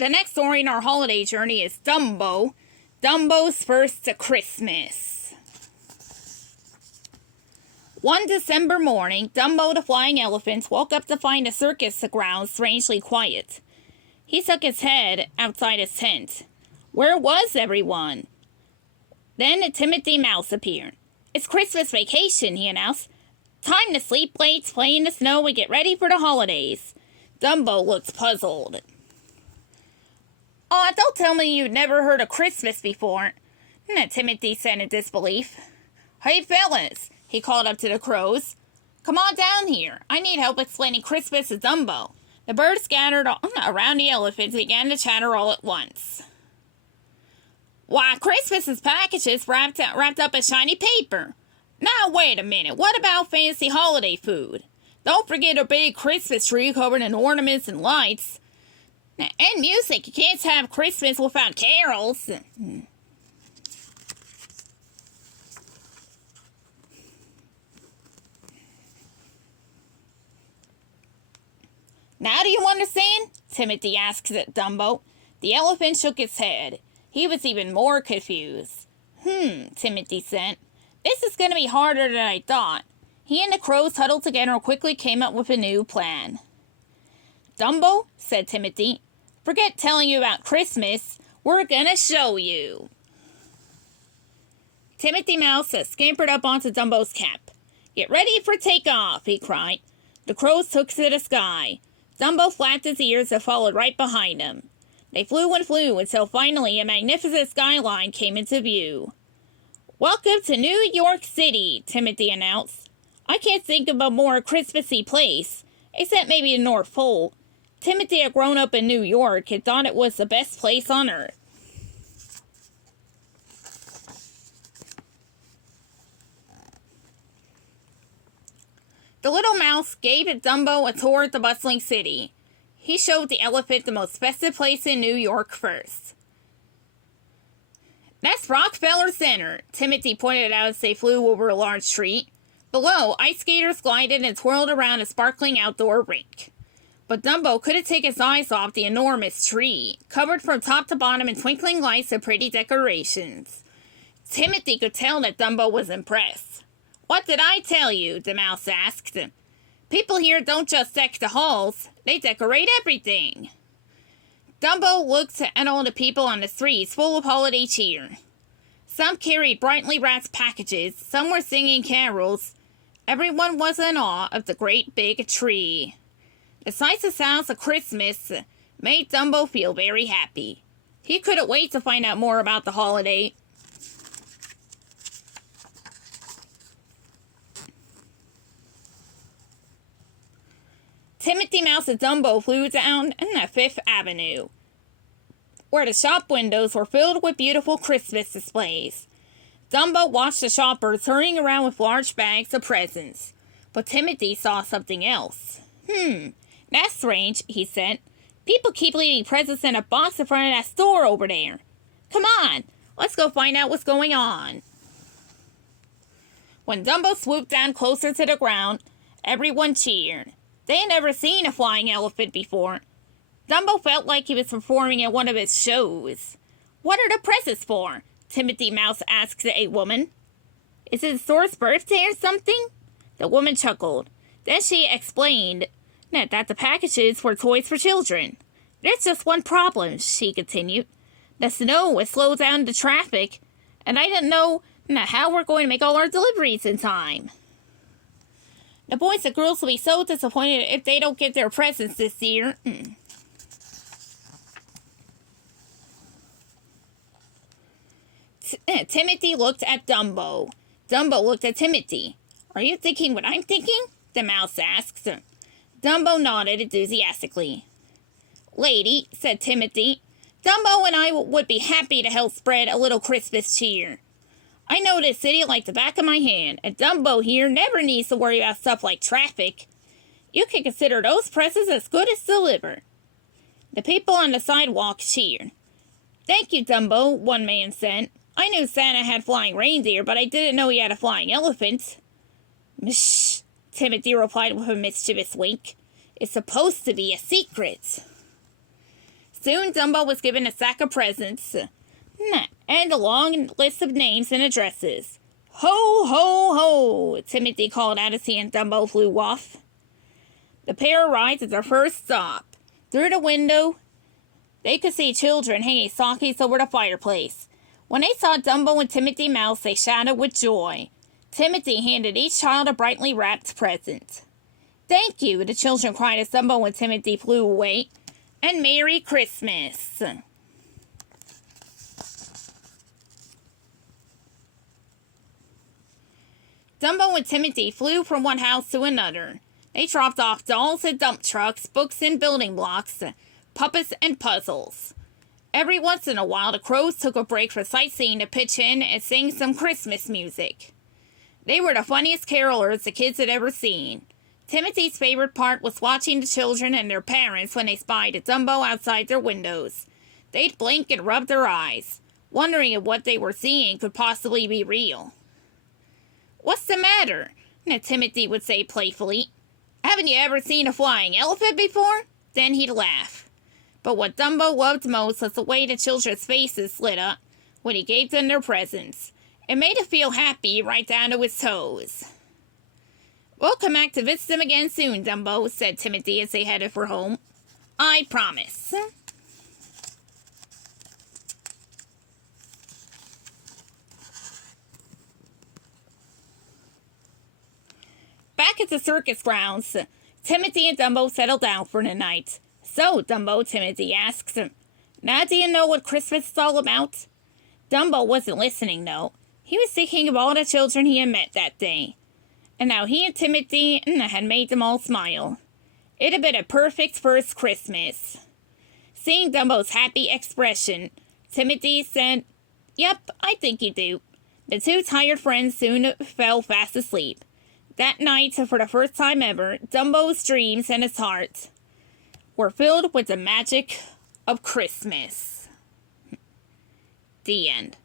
The next story in our holiday journey is Dumbo. Dumbo's First Christmas. One December morning, Dumbo the flying elephant woke up to find the circus grounds strangely quiet. He stuck his head outside his tent. Where was everyone? Then Timothy Mouse appeared. "It's Christmas vacation," he announced. "Time to sleep late, play in the snow, and get ready for the holidays." Dumbo looked puzzled. "Aw, don't tell me you've never heard of Christmas before," Timothy said in disbelief. "Hey, fellas," he called up to the crows. "Come on down here. I need help explaining Christmas to Dumbo." The birds scattered around the elephant and began to chatter all at once. "Why, Christmas is packages wrapped up in shiny paper. Now, wait a minute. What about fancy holiday food? Don't forget a big Christmas tree covered in ornaments and lights. And music. You can't have Christmas without carols." "Now do you understand?" Timothy asked Dumbo. The elephant shook his head. He was even more confused. Timothy said. "This is going to be harder than I thought." He and the crows huddled together and quickly came up with a new plan. "Dumbo," said Timothy, "forget telling you about Christmas. We're going to show you." Timothy Mouse scampered up onto Dumbo's cap. "Get ready for takeoff," he cried. The crows took to the sky. Dumbo flapped his ears and followed right behind him. They flew and flew until finally a magnificent skyline came into view. "Welcome to New York City," Timothy announced. "I can't think of a more Christmassy place, except maybe the North Pole." Timothy had grown up in New York and thought it was the best place on earth. The little mouse gave Dumbo a tour of the bustling city. He showed the elephant the most festive place in New York first. "That's Rockefeller Center," Timothy pointed out as they flew over a large tree. Below, ice skaters glided and twirled around a sparkling outdoor rink. But Dumbo couldn't take his eyes off the enormous tree, covered from top to bottom in twinkling lights and pretty decorations. Timothy could tell that Dumbo was impressed. "What did I tell you?" the mouse asked. "People here don't just deck the halls, they decorate everything." Dumbo looked at all the people on the streets full of holiday cheer. Some carried brightly wrapped packages, some were singing carols. Everyone was in awe of the great big tree. The sights and sounds of Christmas made Dumbo feel very happy. He couldn't wait to find out more about the holiday. Timothy Mouse and Dumbo flew down Fifth Avenue, where the shop windows were filled with beautiful Christmas displays. Dumbo watched the shoppers hurrying around with large bags of presents, but Timothy saw something else. "That's strange," he said. "People keep leaving presents in a box in front of that store over there. Come on, let's go find out what's going on." When Dumbo swooped down closer to the ground, everyone cheered. They had never seen a flying elephant before. Dumbo felt like he was performing at one of his shows. "What are the presents for?" Timothy Mouse asked a woman. "Is it the store's birthday or something?" The woman chuckled. Then she explained that the packages were toys for children. "There's just one problem," she continued. "The snow has slowed down the traffic, and I didn't know how we're going to make all our deliveries in time. The boys and girls will be so disappointed if they don't get their presents this year." Timothy looked at Dumbo. Dumbo looked at Timothy. "Are you thinking what I'm thinking?" the mouse asked. Dumbo nodded enthusiastically. "Lady," said Timothy, "Dumbo and I would be happy to help spread a little Christmas cheer. I know this city like the back of my hand, and Dumbo here never needs to worry about stuff like traffic. You can consider those presents as good as delivered." The people on the sidewalk cheered. "Thank you, Dumbo," one man said. "I knew Santa had flying reindeer, but I didn't know he had a flying elephant." "Shh," Timothy replied with a mischievous wink. "It's supposed to be a secret." Soon Dumbo was given a sack of presents and a long list of names and addresses. Ho, ho, ho, Timothy called out as he and Dumbo flew off. The pair arrived at their first stop. Through the window, they could see children hanging stockings over the fireplace. When they saw Dumbo and Timothy Mouse, they shouted with joy. Timothy handed each child a brightly wrapped present. Thank you, the children cried as Dumbo and Timothy flew away. And Merry Christmas! Dumbo and Timothy flew from one house to another. They dropped off dolls and dump trucks, books and building blocks, puppets and puzzles. Every once in a while, the crows took a break for sightseeing to pitch in and sing some Christmas music. They were the funniest carolers the kids had ever seen. Timothy's favorite part was watching the children and their parents when they spied a Dumbo outside their windows. They'd blink and rub their eyes, wondering if what they were seeing could possibly be real. What's the matter? Timothy would say playfully. Haven't you ever seen a flying elephant before? Then he'd laugh. But what Dumbo loved most was the way the children's faces lit up when he gave them their presents. It made him feel happy right down to his toes. We'll come back to visit them again soon, Dumbo, said Timothy as they headed for home. I promise. Back at the circus grounds, Timothy and Dumbo settled down for the night. So, Dumbo, Timothy asks, now do you know what Christmas is all about? Dumbo wasn't listening, though. He was thinking of all the children he had met that day. And how he and Timothy had made them all smile. It had been a perfect first Christmas. Seeing Dumbo's happy expression, Timothy said, Yep, I think you do. The two tired friends soon fell fast asleep. That night, for the first time ever, Dumbo's dreams and his heart were filled with the magic of Christmas. The end.